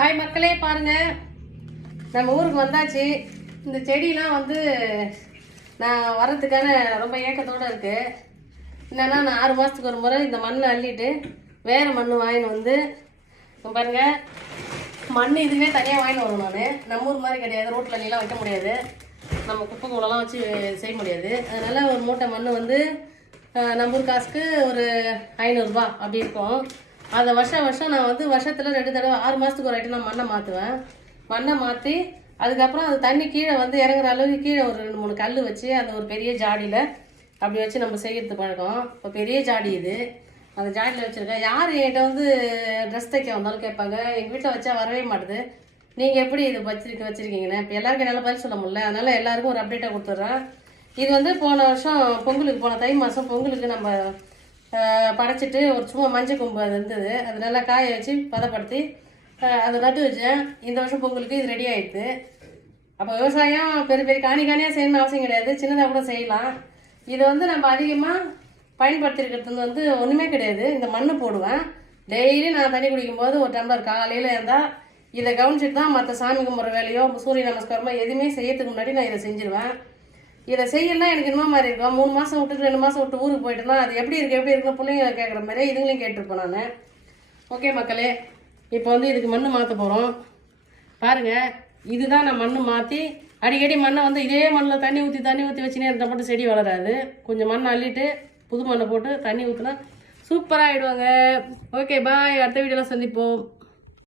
Hi மக்களே, பாருங்க நம்ம ஊருக்கு வந்தாச்சு. இந்த செடியெலாம் வந்து நான் வர்றதுக்கான ரொம்ப ஏக்கத்தோடு இருக்குது. என்னென்னா, நான் 6 மாதத்துக்கு ஒரு முறை இந்த மண்ணை அள்ளிட்டு வேறு மண் வாங்கின்னு வந்து பாருங்கள். மண் இதுவே தனியாக வாங்கின்னு வரணும். நான் நம்ம ஊர் மாதிரி கிடையாது, ரோட்டில் நீலாம் வைக்க முடியாது, நம்ம குப்பை கூடலாம் வச்சு செய்ய முடியாது. அதனால் ஒரு மூட்டை மண் வந்து நம்ம ஊர் காசுக்கு ஒரு 500 ரூபா அப்படி இருக்கும். அதை வருஷம் நான் வந்து வருஷத்தில் 2 தடவை 6 மாதத்துக்கு ஒரு ஐட்டம் நான் மண்ணை மாற்றுவேன். மண்ணை மாற்றி அதுக்கப்புறம் அது தண்ணி கீழே வந்து இறங்குற அளவுக்கு கீழே ஒரு 2-3 கல் வச்சு அந்த ஒரு பெரிய ஜாடியில் அப்படி வச்சு நம்ம செய்கிறது பழக்கம். இப்போ பெரிய ஜாடி இது, அந்த ஜாடியில் வச்சுருக்கேன். யார் என்கிட்ட வந்து ட்ரெஸ் தைக்க வந்தாலும் கேட்பாங்க, எங்கள் வீட்டில் வச்சா வரவே மாட்டுது, நீங்கள் எப்படி இது வச்சுருக்கீங்கன்னு. இப்போ எல்லாருக்கும் என்னால் பதில் சொல்ல முடியல, அதனால் எல்லாருக்கும் ஒரு அப்டேட்டாக கொடுத்துட்றேன். இது வந்து போன வருஷம் பொங்கலுக்கு, போன தை மாதம் பொங்கலுக்கு நம்ம படைச்சிட்டு ஒரு சும்மா மஞ்சள் கொம்பு அது இருந்தது, அது நல்லா காய வச்சு பதப்படுத்தி அதை நட்டு வச்சேன். இந்த வருஷம் பொங்கலுக்கு இது ரெடி ஆகிடுது. அப்போ விவசாயம் பெரிய பெரிய காணியாக செய்யணும்னு அவசியம் கிடையாது, சின்னதாக கூட செய்யலாம். இதை வந்து நம்ம அதிகமாக பயன்படுத்திருக்கிறது வந்து ஒன்றுமே கிடையாது. இந்த மண் போடுவேன், டெய்லி நான் தண்ணி குடிக்கும்போது ஒரு டம்ளர் காலையில் இருந்தால் இதை கவனிச்சிட்டு தான் மற்ற சாமி கும்பிட்ற வேலையோ சூரிய நமஸ்காரமோ எதுவுமே செய்யறதுக்கு முன்னாடி நான் இதை செஞ்சுருவேன். இதை செய்யலாம் எனக்கு இன்னும் மாதிரி இருக்கும். 3 மாதம் விட்டு 2 மாதம் விட்டு ஊருக்கு போயிட்டேன்னா அது எப்படி இருக்குன்னு பிள்ளைங்க கேட்குற மாதிரி இதுங்களையும் கேட்டிருப்பேன் நான். ஓகே மக்களே, இப்போ வந்து இதுக்கு மண் மாற்ற போகிறோம். பாருங்கள், இதுதான் நான் மண் மாற்றி அடிக்கடி மண்ணை வந்து இதே மண்ணில் தண்ணி ஊற்றி வச்சுனே இருந்தால் மட்டும் செடி வளராது. கொஞ்சம் மண்ணை அள்ளிட்டு புது மண்ணை போட்டு தண்ணி ஊற்றினா சூப்பராக ஆகிடுவாங்க. ஓகே பாய், அடுத்த வீடியோவில் சந்திப்போம்.